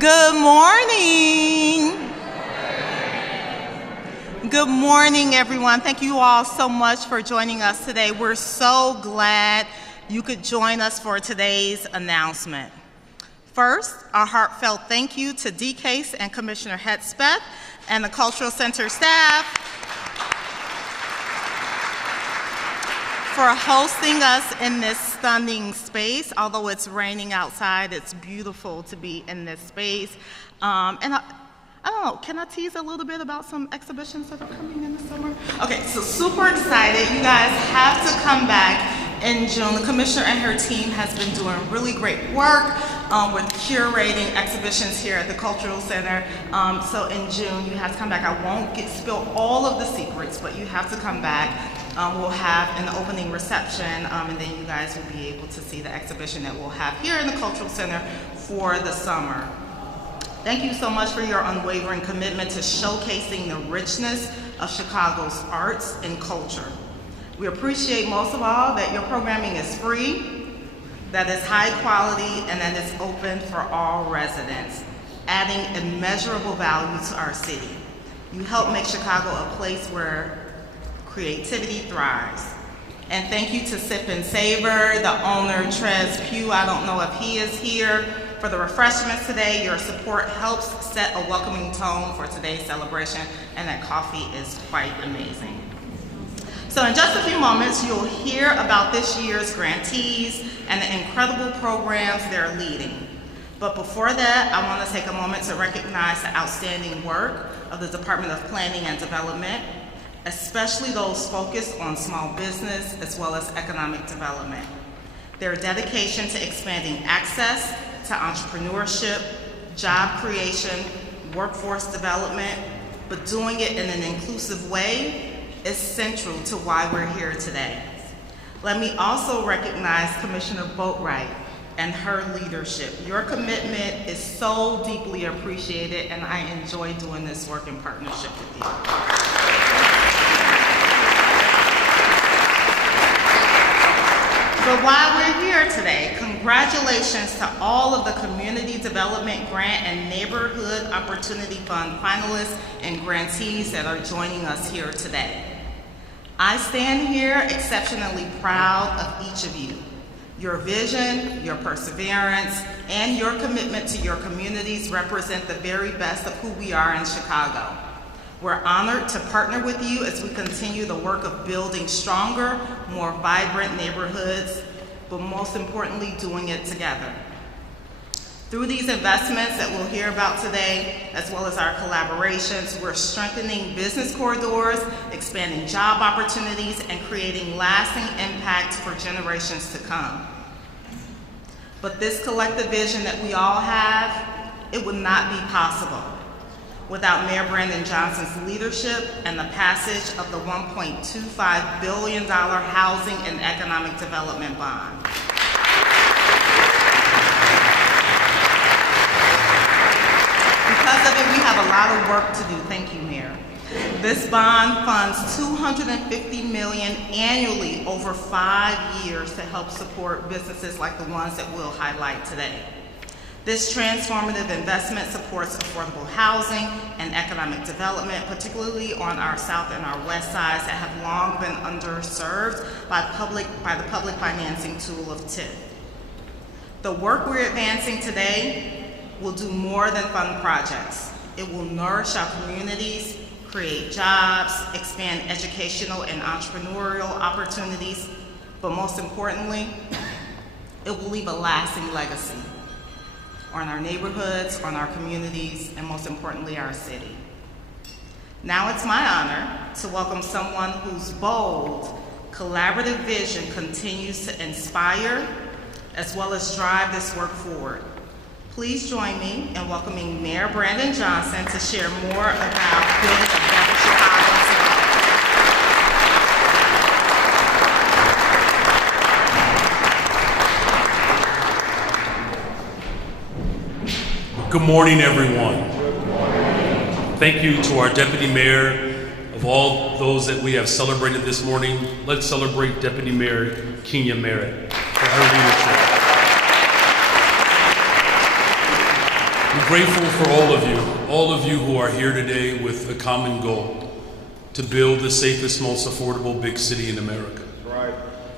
Good morning. Good morning, everyone. Thank you all so much for joining us today. We're so glad you could join us for today's announcement. First, a heartfelt thank you to DCASE and Commissioner Hedspeth and the Cultural Center staff for hosting us in this stunning space. Although it's raining outside, it's beautiful to be in this space. I don't know, can I tease a little bit about some exhibitions that are coming in the summer? Okay, so super excited. You guys have to come back in June. The commissioner and her team has been doing really great work with curating exhibitions here at the Cultural Center. So in June, you have to come back. I won't spill all of the secrets, but you have to come back. We'll have an opening reception, and then you guys will be able to see the exhibition that we'll have here in the Cultural Center for the summer. Thank you so much for your unwavering commitment to showcasing the richness of Chicago's arts and culture. We appreciate most of all that your programming is free, that it's high quality, and that it's open for all residents, adding immeasurable value to our city. You help make Chicago a place where creativity thrives. And thank you to Sip and Savor, the owner, Trez Pugh. I don't know if he is here. For the refreshments today, your support helps set a welcoming tone for today's celebration, and that coffee is quite amazing. So in just a few moments, you'll hear about this year's grantees and the incredible programs they're leading. But before that, I want to take a moment to recognize the outstanding work of the Department of Planning and Development, especially those focused on small business as well as economic development. Their dedication to expanding access to entrepreneurship, job creation, workforce development, but doing it in an inclusive way is central to why we're here today. Let me also recognize Commissioner Boatwright and her leadership. Your commitment is so deeply appreciated, and I enjoy doing this work in partnership with you. But while we're here today, congratulations to all of the Community Development Grant and Neighborhood Opportunity Fund finalists and grantees that are joining us here today. I stand here exceptionally proud of each of you. Your vision, your perseverance, and your commitment to your communities represent the very best of who we are in Chicago. We're honored to partner with you as we continue the work of building stronger, more vibrant neighborhoods, but most importantly, doing it together. Through these investments that we'll hear about today, as well as our collaborations, we're strengthening business corridors, expanding job opportunities, and creating lasting impact for generations to come. But this collective vision that we all have, it would not be possible without Mayor Brandon Johnson's leadership and the passage of the $1.25 billion Housing and Economic Development Bond. Because of it, we have a lot of work to do. Thank you, Mayor. This bond funds $250 million annually over 5 years to help support businesses like the ones that we'll highlight today. This transformative investment supports affordable housing and economic development, particularly on our south and our west sides that have long been underserved by the public financing tool of TIF. The work we're advancing today will do more than fund projects. It will nourish our communities, create jobs, expand educational and entrepreneurial opportunities, but most importantly, it will leave a lasting legacy on our neighborhoods, on our communities, and most importantly, our city. Now it's my honor to welcome someone whose bold, collaborative vision continues to inspire as well as drive this work forward. Please join me in welcoming Mayor Brandon Johnson to share more about building a better Chicago today. Good morning, everyone. Good morning. Thank you to our Deputy Mayor. Of all those that we have celebrated this morning, let's celebrate Deputy Mayor Kenya Merritt for her leadership. I'm grateful for all of you who are here today with a common goal, to build the safest, most affordable big city in America. That's right.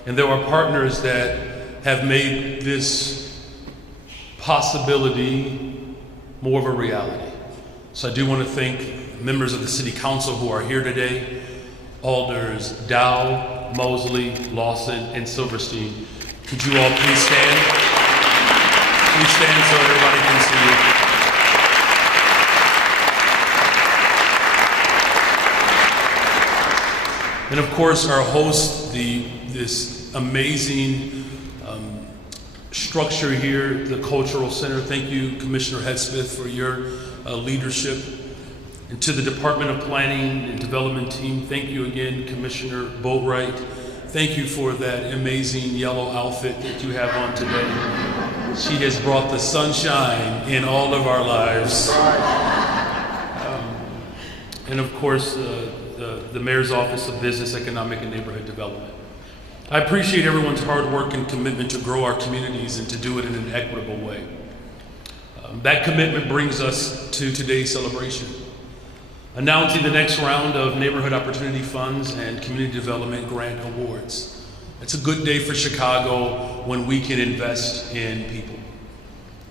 And there are partners that have made this possibility more of a reality. So I do want to thank members of the City Council who are here today, Alders Dow, Mosley, Lawson, and Silverstein. Could you all please stand? Please stand so everybody can see you. And of course, our host, this amazing structure here, the Cultural Center. Thank you, Commissioner Headsmith, for your leadership. And to the Department of Planning and Development team, thank you again, Commissioner Boatwright. Thank you for that amazing yellow outfit that you have on today. She has brought the sunshine in all of our lives. And of course, the Mayor's Office of Business, Economic, and Neighborhood Development. I appreciate everyone's hard work and commitment to grow our communities and to do it in an equitable way. That commitment brings us to today's celebration, announcing the next round of Neighborhood Opportunity Funds and Community Development Grant Awards. It's a good day for Chicago when we can invest in people.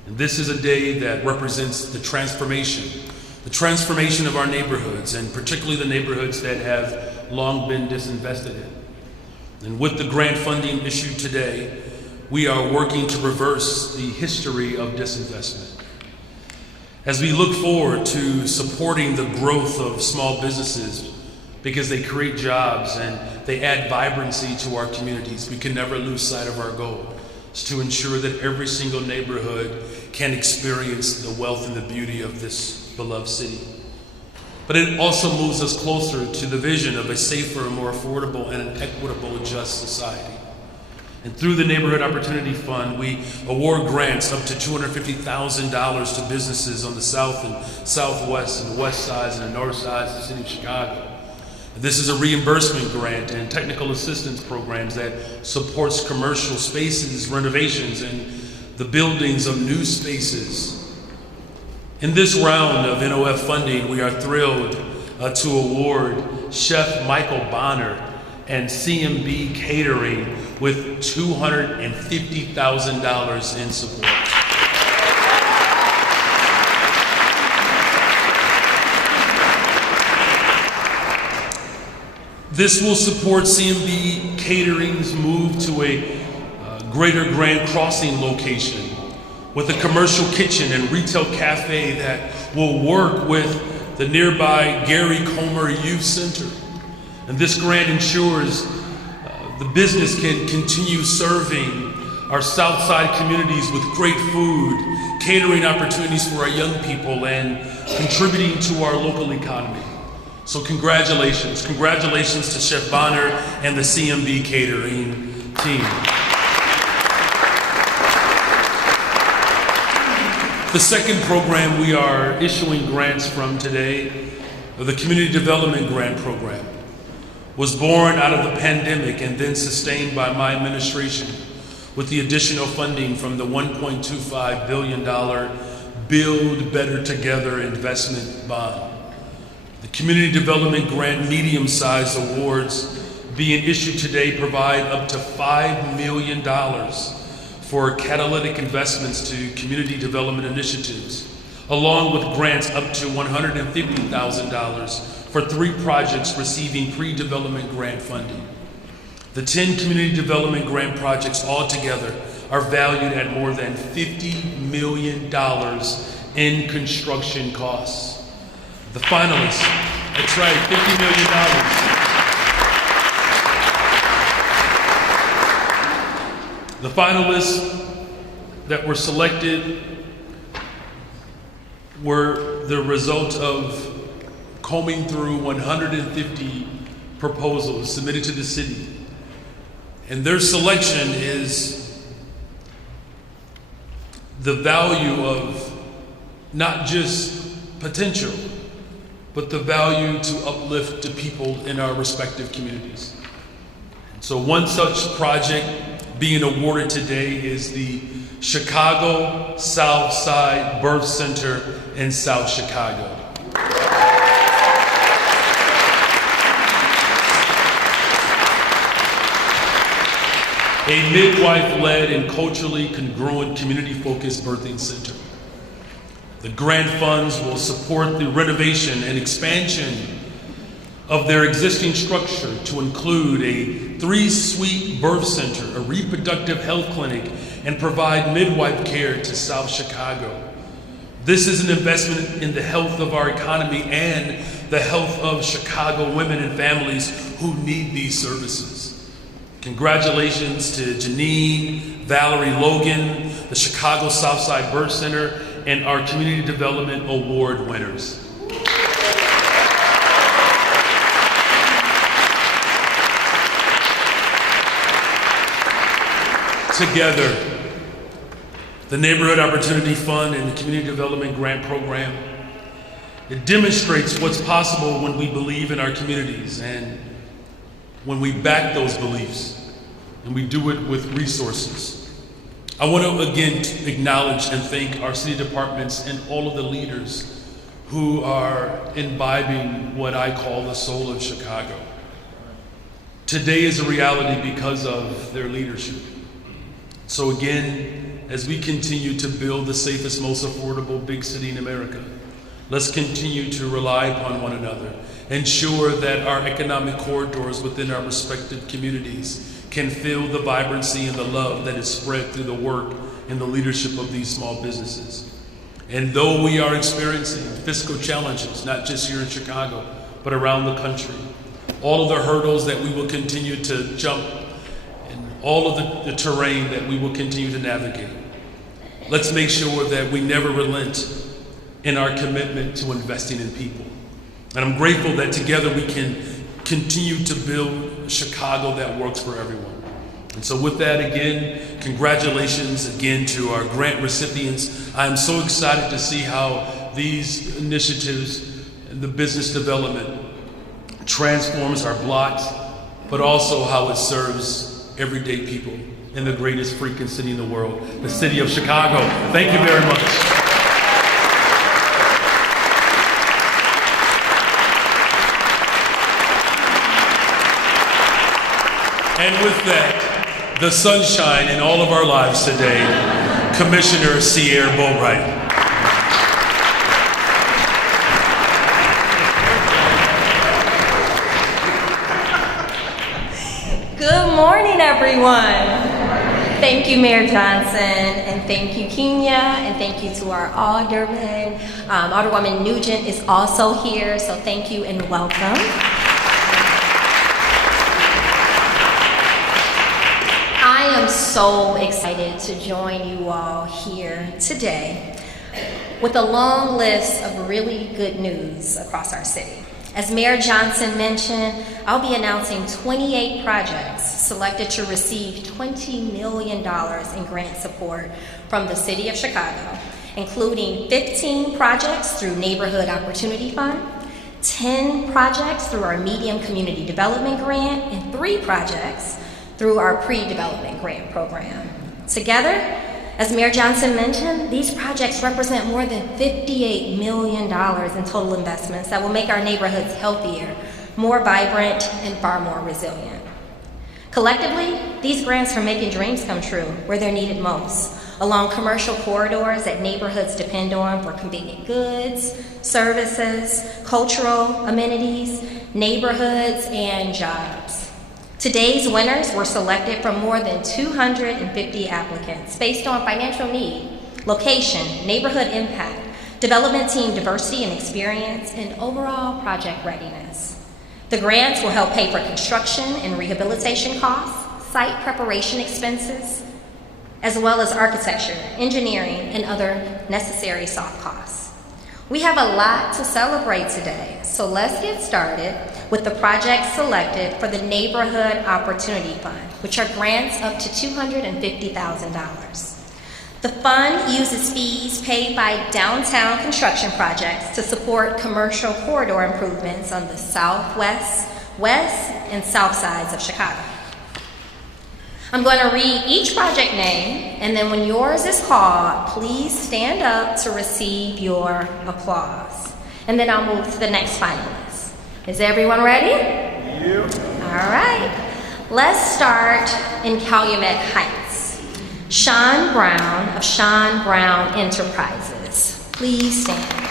And this is a day that represents the transformation of our neighborhoods, and particularly the neighborhoods that have long been disinvested in. And with the grant funding issued today, we are working to reverse the history of disinvestment. As we look forward to supporting the growth of small businesses, because they create jobs and they add vibrancy to our communities, we can never lose sight of our goal. It's to ensure that every single neighborhood can experience the wealth and the beauty of this beloved city. But it also moves us closer to the vision of a safer, more affordable, and an equitable, just society. And through the Neighborhood Opportunity Fund, we award grants up to $250,000 to businesses on the south and southwest and the west sides and the north sides of the city of Chicago. This is a reimbursement grant and technical assistance programs that supports commercial spaces, renovations, and the buildings of new spaces. In this round of NOF funding, we are thrilled to award Chef Michael Bonner and CMB Catering with $250,000 in support. This will support CMB Catering's move to a Greater Grand Crossing location with a commercial kitchen and retail cafe that will work with the nearby Gary Comer Youth Center. And this grant ensures the business can continue serving our South Side communities with great food, catering opportunities for our young people, and contributing to our local economy. So congratulations. Congratulations to Chef Bonner and the CMB Catering team. The second program we are issuing grants from today, the Community Development Grant Program, was born out of the pandemic and then sustained by my administration with the additional funding from the $1.25 billion Build Better Together investment bond. The Community Development Grant medium-sized awards being issued today provide up to $5 million for catalytic investments to community development initiatives, along with grants up to $150,000 for 3 projects receiving pre-development grant funding. The 10 community development grant projects altogether are valued at more than $50 million in construction costs. The finalists, that's right, $50 million. The finalists that were selected were the result of combing through 150 proposals submitted to the city. And their selection is the value of not just potential, but the value to uplift the people in our respective communities. So one such project being awarded today is the Chicago South Side Birth Center in South Chicago. A midwife-led and culturally congruent community-focused birthing center. The grant funds will support the renovation and expansion of their existing structure to include a 3-suite birth center, a reproductive health clinic, and provide midwife care to South Chicago. This is an investment in the health of our economy and the health of Chicago women and families who need these services. Congratulations to Janine, Valerie Logan, the Chicago Southside Birth Center, and our Community Development Award winners. Together, the Neighborhood Opportunity Fund and the Community Development Grant Program, it demonstrates what's possible when we believe in our communities and when we back those beliefs and we do it with resources. I want to again acknowledge and thank our city departments and all of the leaders who are imbibing what I call the soul of Chicago. Today is a reality because of their leadership. So again, as we continue to build the safest, most affordable big city in America, let's continue to rely upon one another, ensure that our economic corridors within our respective communities can feel the vibrancy and the love that is spread through the work and the leadership of these small businesses. And though we are experiencing fiscal challenges, not just here in Chicago, but around the country, all of the hurdles that we will continue to jump and all of the terrain that we will continue to navigate, let's make sure that we never relent in our commitment to investing in people. And I'm grateful that together we can continue to build a Chicago that works for everyone. And so with that, again, congratulations again to our grant recipients. I am so excited to see how these initiatives and the business development transforms our blocks, but also how it serves everyday people in the greatest freaking city in the world, the city of Chicago. Thank you very much. And with that, the sunshine in all of our lives today, Commissioner Sierra Boatwright. Good morning, everyone. Thank you, Mayor Johnson, and thank you, Kenya, and thank you to our alderman. Alderwoman Nugent is also here, so thank you and welcome. I am so excited to join you all here today with a long list of really good news across our city. As Mayor Johnson mentioned, I'll be announcing 28 projects selected to receive $20 million in grant support from the City of Chicago, including 15 projects through Neighborhood Opportunity Fund, 10 projects through our Medium Community Development Grant, and 3 projects through our Pre-Development Grant Program. Together, as Mayor Johnson mentioned, these projects represent more than $58 million in total investments that will make our neighborhoods healthier, more vibrant, and far more resilient. Collectively, these grants are making dreams come true where they're needed most, along commercial corridors that neighborhoods depend on for convenient goods, services, cultural amenities, neighborhoods, and jobs. Today's winners were selected from more than 250 applicants based on financial need, location, neighborhood impact, development team diversity and experience, and overall project readiness. The grants will help pay for construction and rehabilitation costs, site preparation expenses, as well as architecture, engineering, and other necessary soft costs. We have a lot to celebrate today, so let's get started with the projects selected for the Neighborhood Opportunity Fund, which are grants up to $250,000. The fund uses fees paid by downtown construction projects to support commercial corridor improvements on the southwest, west, and south sides of Chicago. I'm going to read each project name, and then when yours is called, please stand up to receive your applause. And then I'll move to the next finalist. Is everyone ready? Yep. All right. Let's start in Calumet Heights. Sean Brown of Sean Brown Enterprises. Please stand.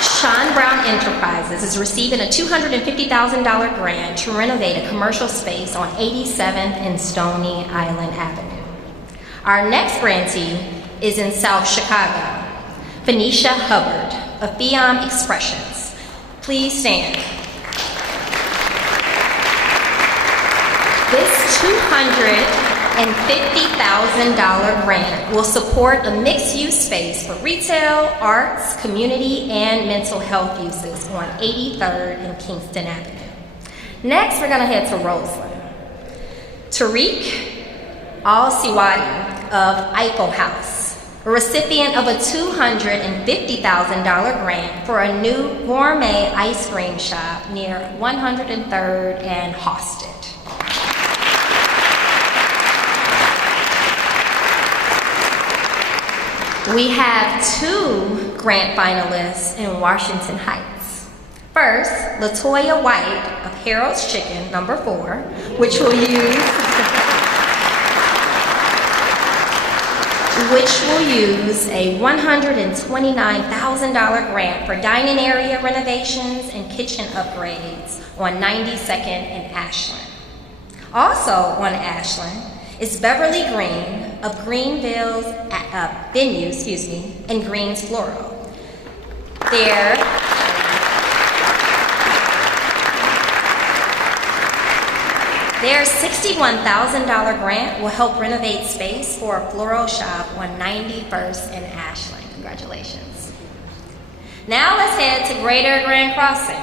Sean Brown Enterprises is receiving a $250,000 grant to renovate a commercial space on 87th and Stony Island Avenue. Our next grantee is in South Chicago. Phoenicia Hubbard of Fiam Expressions. Please stand. This $250,000 grant will support a mixed-use space for retail, arts, community, and mental health uses on 83rd and Kingston Avenue. Next, we're gonna head to Roseland. Tariq Al-Siwadi of Eichel House, a recipient of a $250,000 grant for a new gourmet ice cream shop near 103rd and Hosted. We have 2 grant finalists in Washington Heights. First, Latoya White of Harold's Chicken, number 4, which will use a $129,000 grant for dining area renovations and kitchen upgrades on 92nd and Ashland. Also on Ashland is Beverly Green of Greenville's Venue, and Greens Floral. Their $61,000 grant will help renovate space for a floral shop on 91st and Ashland. Congratulations. Now let's head to Greater Grand Crossing.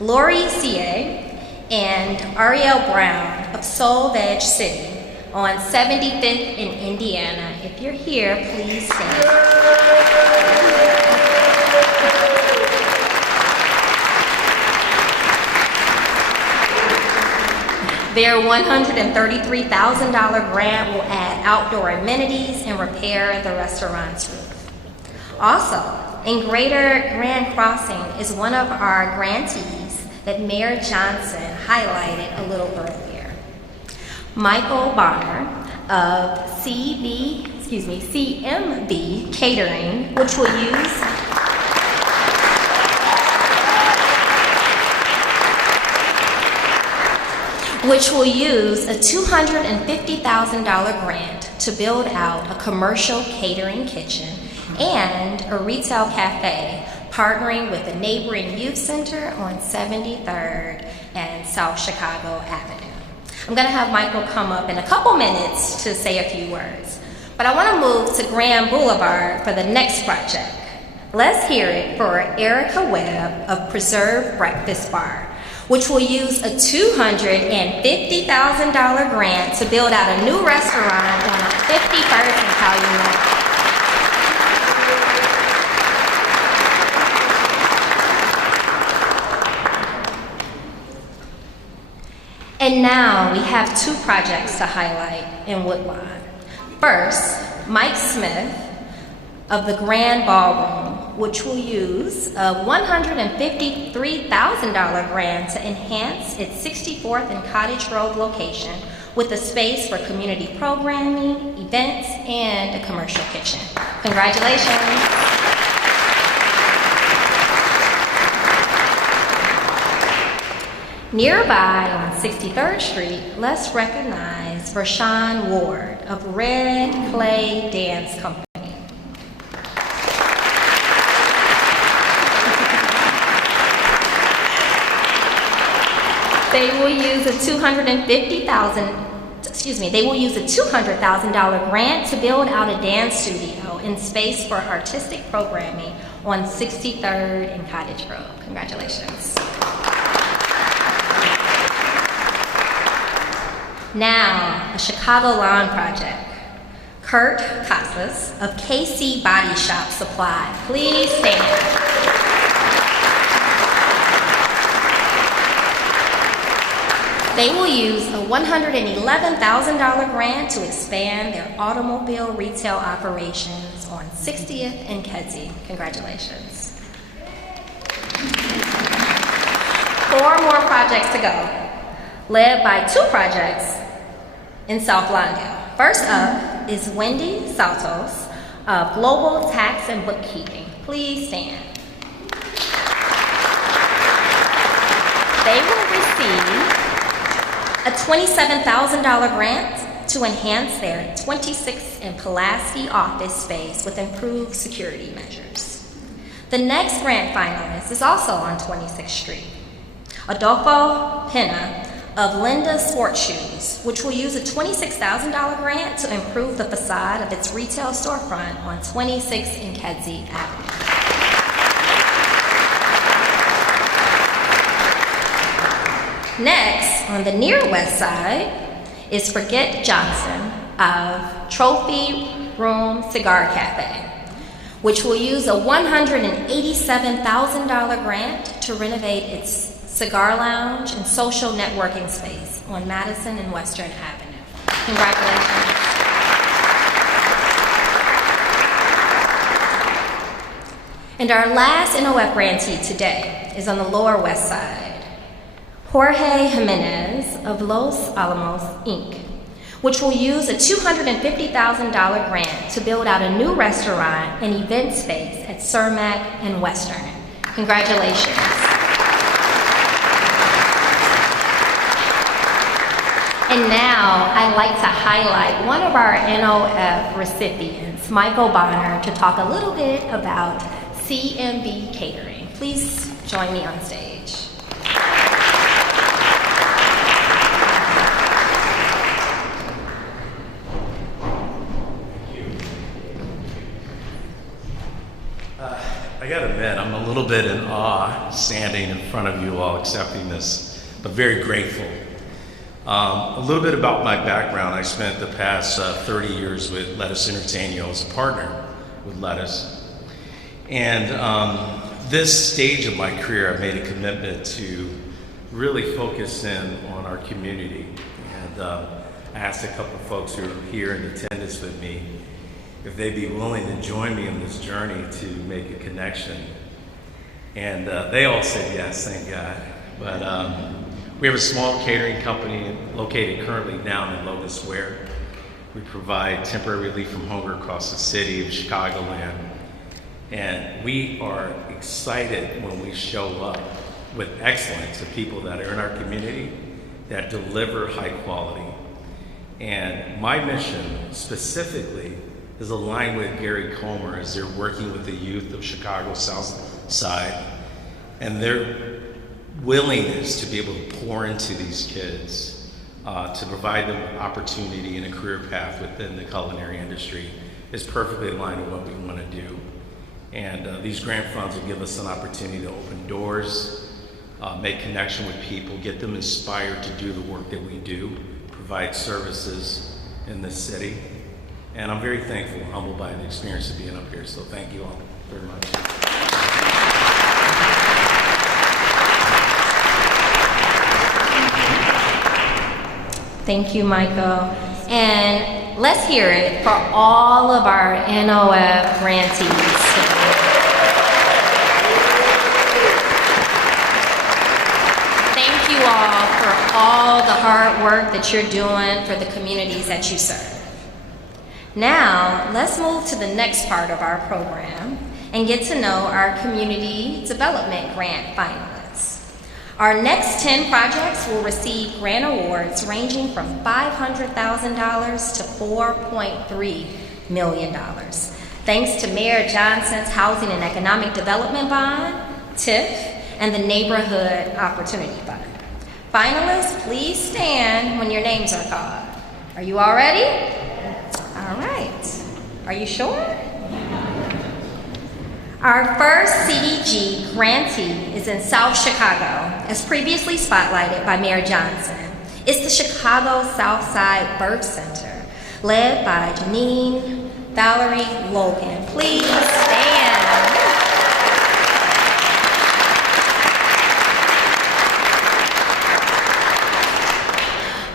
Lori C.A. and Ariel Brown of Soul Veg City on 75th in Indiana. If you're here, please stand. Their $133,000 grant will add outdoor amenities and repair the restaurant's roof. Also, in Greater Grand Crossing is one of our grantees that Mayor Johnson highlighted a little earlier. Michael Bonner of CMB Catering, which will use a $250,000 grant to build out a commercial catering kitchen and a retail cafe, partnering with the neighboring youth center on 73rd and South Chicago Avenue. I'm gonna have Michael come up in a couple minutes to say a few words, but I wanna move to Grand Boulevard for the next project. Let's hear it for Erica Webb of Preserve Breakfast Bar, which will use a $250,000 grant to build out a new restaurant on 51st and Calumet. And now we have 2 projects to highlight in Woodlawn. First, Mike Smith of the Grand Ballroom, which will use a $153,000 grant to enhance its 64th and Cottage Grove location with a space for community programming, events, and a commercial kitchen. Congratulations. Nearby on 63rd Street, let's recognize Rashawn Ward of Red Clay Dance Company. They will use a $200,000 grant to build out a dance studio and space for artistic programming on 63rd and Cottage Grove. Congratulations. Now, the Chicago Lawn Project. Kurt Casas of KC Body Shop Supply. Please stand. They will use a $111,000 grant to expand their automobile retail operations on 60th and Kedzie. Congratulations. 4 more projects to go, led by 2 projects in South Lawndale. First up is Wendy Saltos of Global Tax and Bookkeeping. Please stand. They will receive a $27,000 grant to enhance their 26th and Pulaski office space with improved security measures. The next grant finalist is also on 26th Street. Adolfo Pena of Linda Sports Shoes, which will use a $26,000 grant to improve the facade of its retail storefront on 26th and Kedzie Avenue. Next, on the near west side, is Forget Johnson of Trophy Room Cigar Cafe, which will use a $187,000 grant to renovate its cigar lounge and social networking space on Madison and Western Avenue. Congratulations. And our last NOF grantee today is on the lower west side. Jorge Jimenez of Los Alamos, Inc., which will use a $250,000 grant to build out a new restaurant and event space at Cermak and Western. Congratulations. And now I'd like to highlight one of our NOF recipients, Michael Bonner, to talk a little bit about CMB Catering. Please join me on stage. I gotta admit, I'm a little bit in awe standing in front of you all accepting this, but very grateful. A little bit about my background. I spent the past 30 years with Lettuce Entertainment as a partner with Lettuce. And this stage of my career, I've made a commitment to really focus in on our community. And I asked a couple of folks who are here in attendance with me if they'd be willing to join me in this journey to make a connection. And they all said yes, thank God. But we have a small catering company located currently down in Logan Square. We provide temporary relief from hunger across the city of Chicagoland. And we are excited when we show up with excellence to people that are in our community that deliver high quality. And my mission specifically is aligned with Gary Comer as they're working with the youth of Chicago South Side and their willingness to be able to pour into these kids to provide them opportunity and a career path within the culinary industry is perfectly aligned with what we want to do. And these grant funds will give us an opportunity to open doors, make connection with people, get them inspired to do the work that we do, provide services in this city. And I'm very thankful and humbled by the experience of being up here. So thank you all very much. Thank you, Michael. And let's hear it for all of our NOF grantees. Thank you all for all the hard work that you're doing for the communities that you serve. Now, let's move to the next part of our program and get to know our community development grant finalists. Our next 10 projects will receive grant awards ranging from $500,000 to $4.3 million. Thanks to Mayor Johnson's Housing and Economic Development Bond, TIF, and the Neighborhood Opportunity Fund. Finalists, please stand when your names are called. Are you all ready? All right. Are you sure? Our first CDG grantee is in South Chicago, as previously spotlighted by Mayor Johnson. It's the Chicago Southside Birth Center, led by Janine Valerie Logan. Please stand.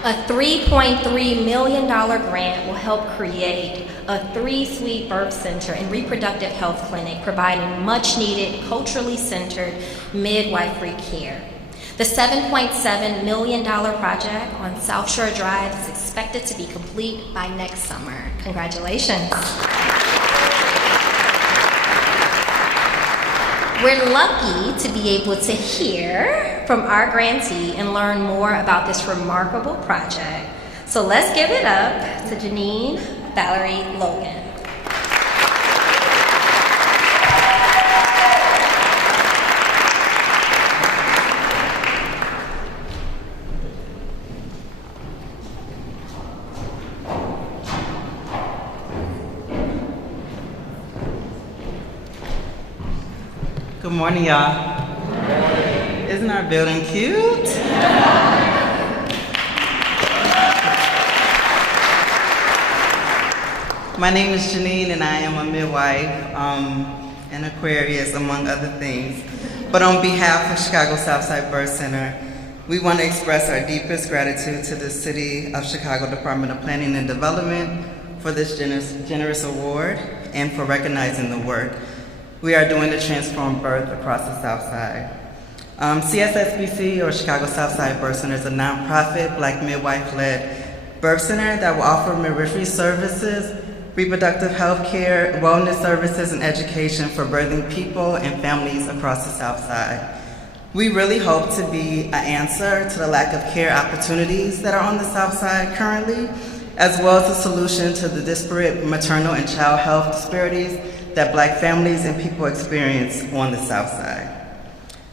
A $3.3 million grant will help create a 3-suite birth center and reproductive health clinic, providing much-needed, culturally centered midwifery care. The $7.7 million project on South Shore Drive is expected to be complete by next summer. Congratulations. We're lucky to be able to hear from our grantee and learn more about this remarkable project. So let's give it up to Janine Valerie Logan. Good morning, y'all. Isn't our building cute? My name is Janine, and I am a midwife and Aquarius, among other things. But on behalf of Chicago Southside Birth Center, we want to express our deepest gratitude to the City of Chicago Department of Planning and Development for this generous award and for recognizing the work we are doing to transform birth across the South Side. CSSBC, or Chicago Southside Birth Center, is a nonprofit Black midwife-led birth center that will offer midwifery services, reproductive health care, wellness services, and education for birthing people and families across the South Side. We really hope to be an answer to the lack of care opportunities that are on the South Side currently, as well as a solution to the disparate maternal and child health disparities that Black families and people experience on the South Side.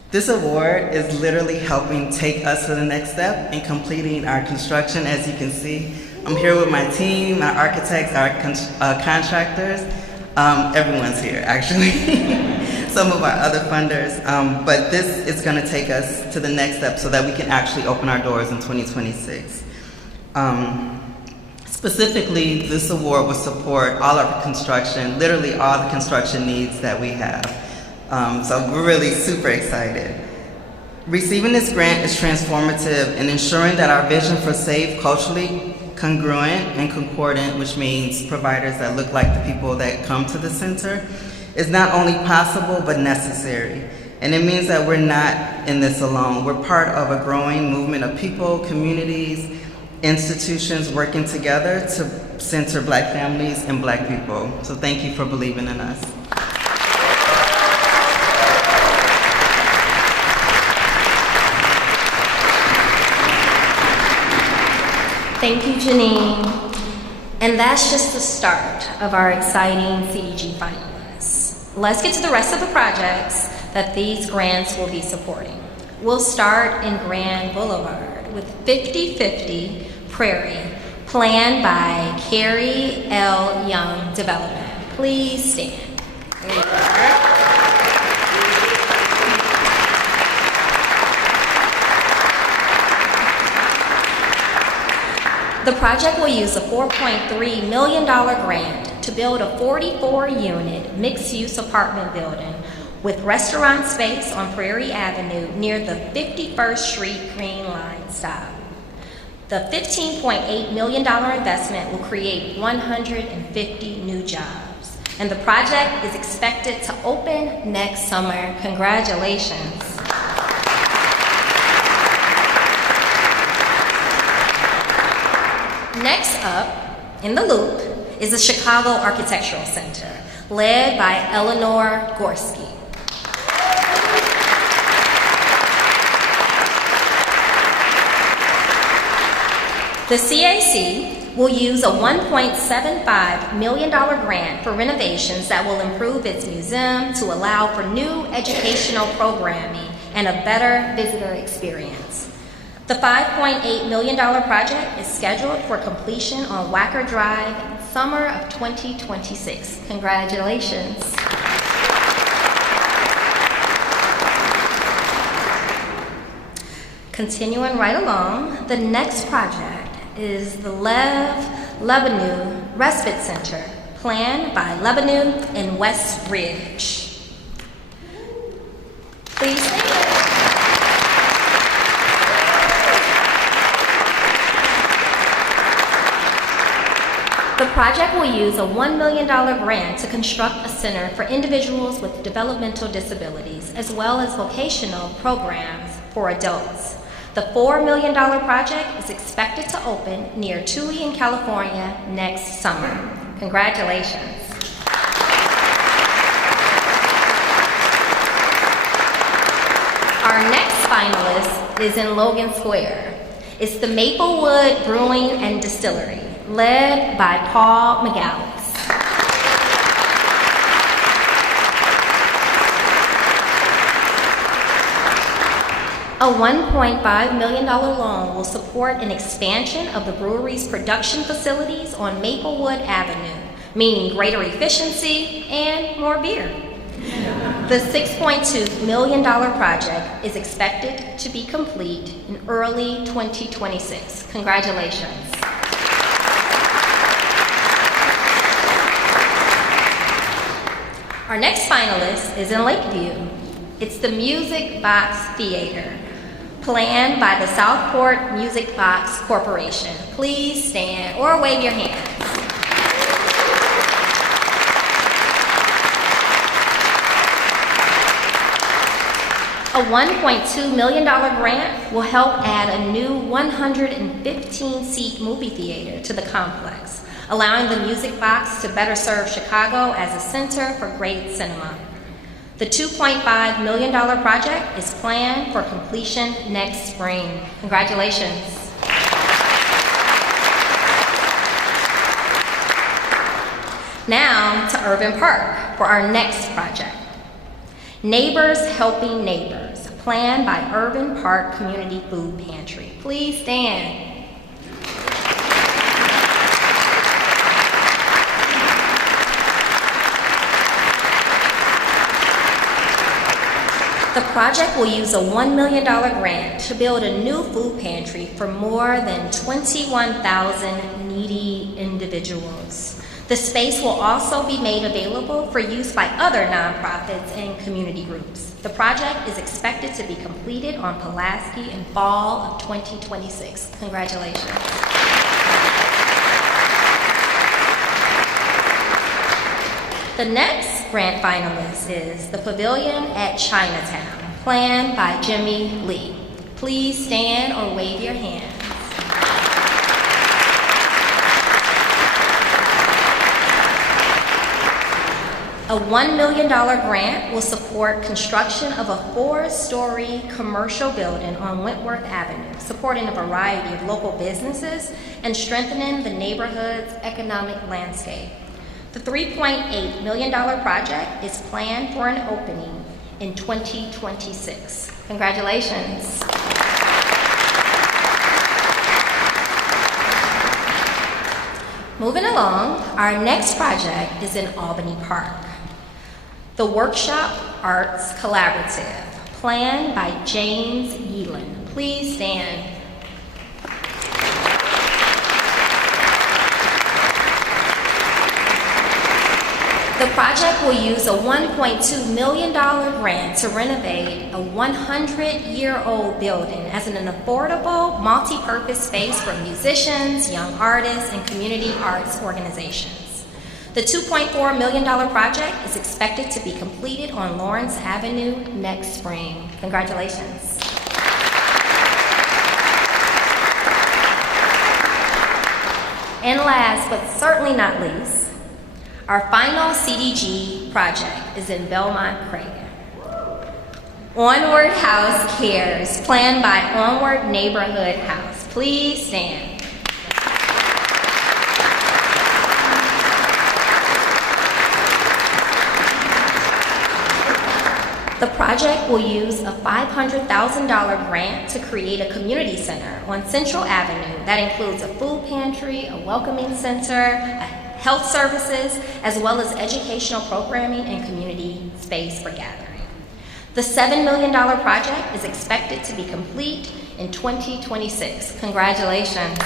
This award is literally helping take us to the next step in completing our construction. As you can see, I'm here with my team, our architects, our contractors. Everyone's here, actually. Some of our other funders. But this is going to take us to the next step so that we can actually open our doors in 2026. Specifically, this award will support all of our construction, literally all the construction needs that we have. So we're really super excited. Receiving this grant is transformative in ensuring that our vision for safe, culturally congruent and concordant, which means providers that look like the people that come to the center, is not only possible but necessary. And it means that we're not in this alone. We're part of a growing movement of people, communities, institutions working together to center Black families and Black people. So thank you for believing in us. Thank you, Janine. And that's just the start of our exciting CDG finalists. Let's get to the rest of the projects that these grants will be supporting. We'll start in Grand Boulevard with 50/50 Prairie, planned by Carrie L. Young Development. Please stand. There you are. The project will use a $4.3 million grant to build a 44-unit mixed-use apartment building with restaurant space on Prairie Avenue near the 51st Street Green Line stop. The $15.8 million investment will create 150 new jobs, and the project is expected to open next summer. Congratulations. Next up, in the loop, is the Chicago Architectural Center, led by Eleanor Gorski. The CAC will use a $1.75 million grant for renovations that will improve its museum to allow for new educational programming and a better visitor experience. The $5.8 million project is scheduled for completion on Wacker Drive in summer of 2026. Congratulations. Continuing right along, the next project is the Lev Lebanon Respite Center, planned by Lebanon and West Ridge. Please stand. project will use a $1 million grant to construct a center for individuals with developmental disabilities, as well as vocational programs for adults. The $4 million project is expected to open near Tule in California next summer. Congratulations. Our next finalist is in Logan Square. It's the Maplewood Brewing and Distillery, led by Paul McGallis. A $1.5 million loan will support an expansion of the brewery's production facilities on Maplewood Avenue, meaning greater efficiency and more beer. The $6.2 million project is expected to be complete in early 2026. Congratulations. Our next finalist is in Lakeview. It's the Music Box Theater, planned by the Southport Music Box Corporation. Please stand or wave your hands. A $1.2 million grant will help add a new 115-seat movie theater to the complex, allowing the Music Box to better serve Chicago as a center for great cinema. The $2.5 million project is planned for completion next spring. Congratulations. Now to Irvin Park for our next project. Neighbors Helping Neighbors, planned by Irvin Park Community Food Pantry. Please stand. The project will use a $1 million grant to build a new food pantry for more than 21,000 needy individuals. The space will also be made available for use by other nonprofits and community groups. The project is expected to be completed on Pulaski in fall of 2026. Congratulations. The next grant finalist is the Pavilion at Chinatown, planned by Jimmy Lee. Please stand or wave your hand. A $1 million grant will support construction of a 4-story commercial building on Wentworth Avenue, supporting a variety of local businesses and strengthening the neighborhood's economic landscape. The $3.8 million project is planned for an opening in 2026. Congratulations. Moving along, our next project is in Albany Park. The Workshop Arts Collaborative, planned by James Yeelan. Please stand. The project will use a $1.2 million grant to renovate a 100-year-old building as an affordable, multi-purpose space for musicians, young artists, and community arts organizations. The $2.4 million project is expected to be completed on Lawrence Avenue next spring. Congratulations. And last, but certainly not least, our final CDG project is in Belmont Craig. Onward House Cares, planned by Onward Neighborhood House. Please stand. The project will use a $500,000 grant to create a community center on Central Avenue that includes a food pantry, a welcoming center, health services, as well as educational programming and community space for gathering. The $7 million project is expected to be complete in 2026. Congratulations.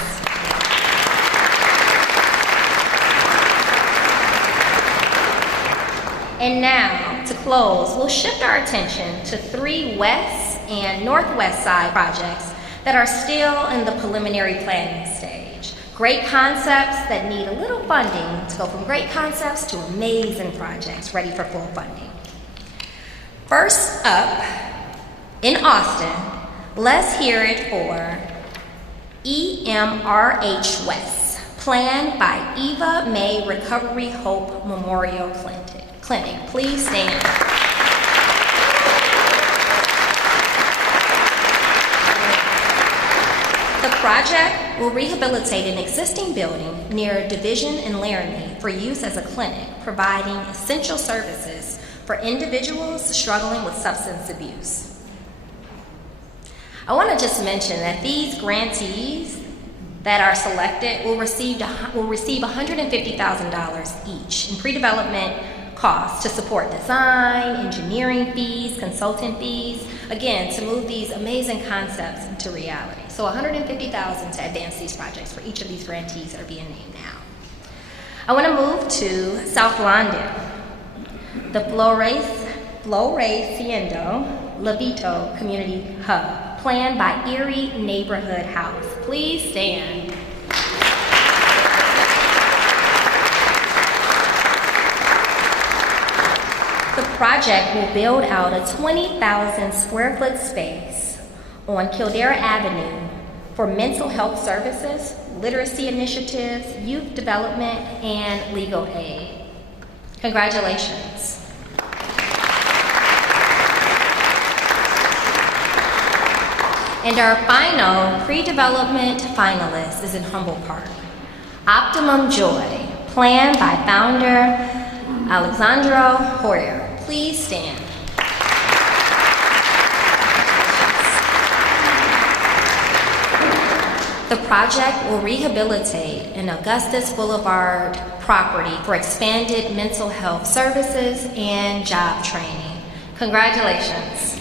And now, to close, we'll shift our attention to 3 west and northwest side projects that are still in the preliminary planning stage. Great concepts that need a little funding to go from great concepts to amazing projects ready for full funding. First up, in Austin, let's hear it for EMRH West, planned by Eva May Recovery Hope Memorial Clinic. Please stand. The project will rehabilitate an existing building near Division and Laramie for use as a clinic, providing essential services for individuals struggling with substance abuse. I want to just mention that these grantees that are selected will receive $150,000 each in pre-development costs to support design, engineering fees, consultant fees, again, to move these amazing concepts into reality. So $150,000 to advance these projects for each of these grantees that are being named now. I want to move to South Lawndale. The Floreciendo Levito Community Hub, planned by Erie Neighborhood House. Please stand. The project will build out a 20,000 square foot space on Kildare Avenue for mental health services, literacy initiatives, youth development, and legal aid. Congratulations. And our final pre-development finalist is in Humboldt Park. Optimum Joy, planned by founder Alexandro Hoyer. Please stand. The project will rehabilitate an Augustus Boulevard property for expanded mental health services and job training. Congratulations.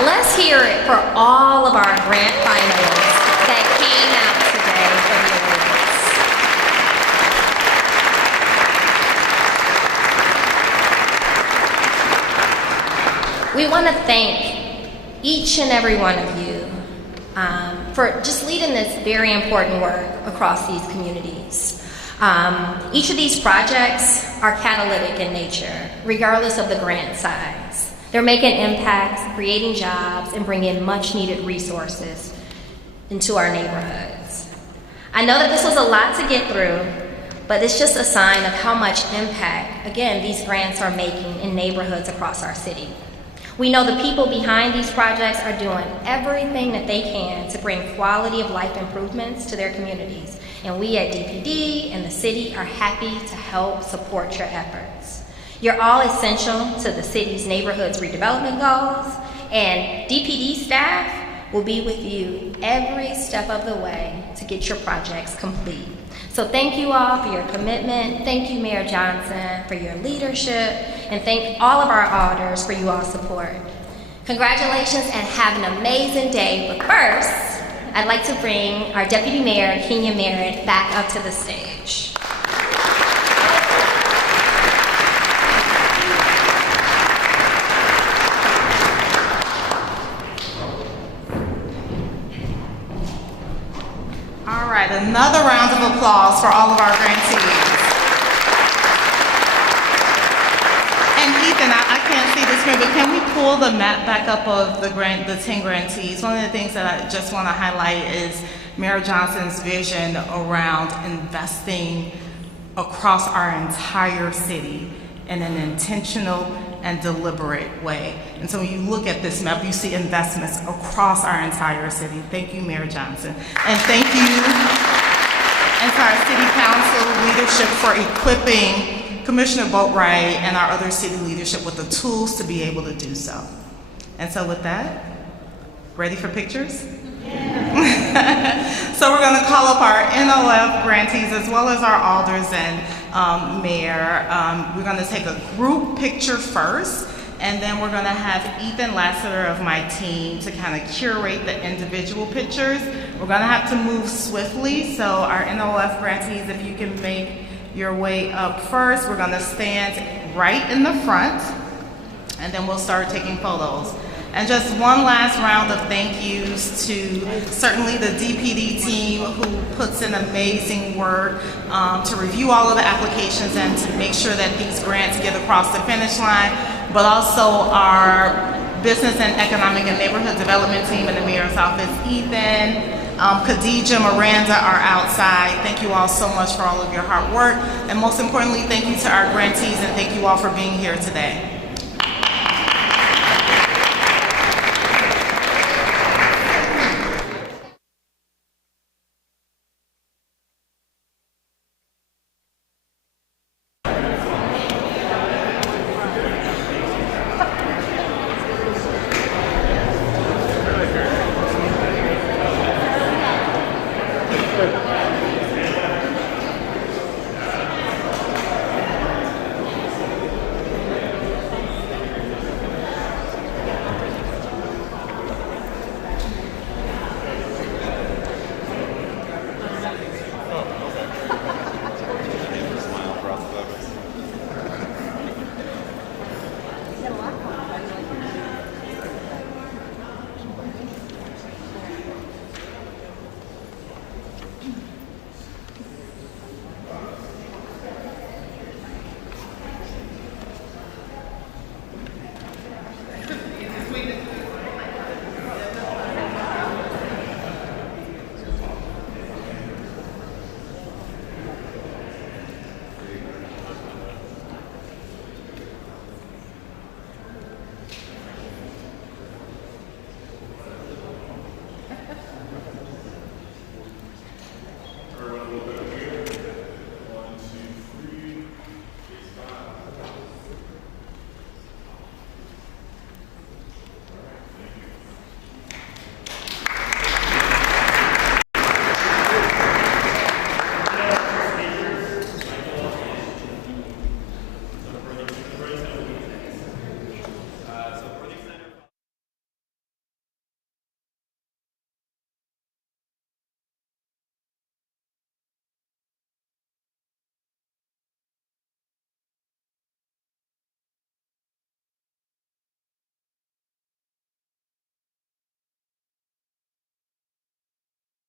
Let's hear it for all of our grant finalists that came out today for the awards. We want to thank each and every one of you for just leading this very important work across these communities. Each of these projects are catalytic in nature, regardless of the grant size. They're making impacts, creating jobs, and bringing much needed resources into our neighborhoods. I know that this was a lot to get through, but it's just a sign of how much impact, again, these grants are making in neighborhoods across our city. We know the people behind these projects are doing everything that they can to bring quality of life improvements to their communities. And we at DPD and the city are happy to help support your efforts. You're all essential to the city's neighborhoods redevelopment goals, and DPD staff will be with you every step of the way to get your projects complete. So thank you all for your commitment. Thank you, Mayor Johnson, for your leadership, and thank all of our auditors for you all's support. Congratulations and have an amazing day. But first, I'd like to bring our Deputy Mayor, Kenya Merritt, back up to the stage. All right, another round of applause for all of our grantees. And Ethan, I can't see this screen, but can we pull the map back up of the 10 grantees? One of the things that I just want to highlight is Mayor Johnson's vision around investing across our entire city in an intentional and deliberate way. And so when you look at this map, you see investments across our entire city. Thank you, Mayor Johnson. And thank you entire City Council leadership for equipping Commissioner Boatwright and our other city leadership with the tools to be able to do so. And so with that, ready for pictures? Yeah. So we're going to call up our NOF grantees as well as our alders and mayor. We're going to take a group picture first, and then we're going to have Ethan Lassiter of my team to kind of curate the individual pictures. We're going to have to move swiftly, so our NOF grantees, if you can make your way up first, we're going to stand right in the front, and then we'll start taking photos. And just one last round of thank yous to certainly the DPD team who puts in amazing work to review all of the applications and to make sure that these grants get across the finish line, but also our Business and Economic and Neighborhood Development team in the Mayor's office, Ethan, Khadija, Miranda are outside. Thank you all so much for all of your hard work. And most importantly, thank you to our grantees and thank you all for being here today.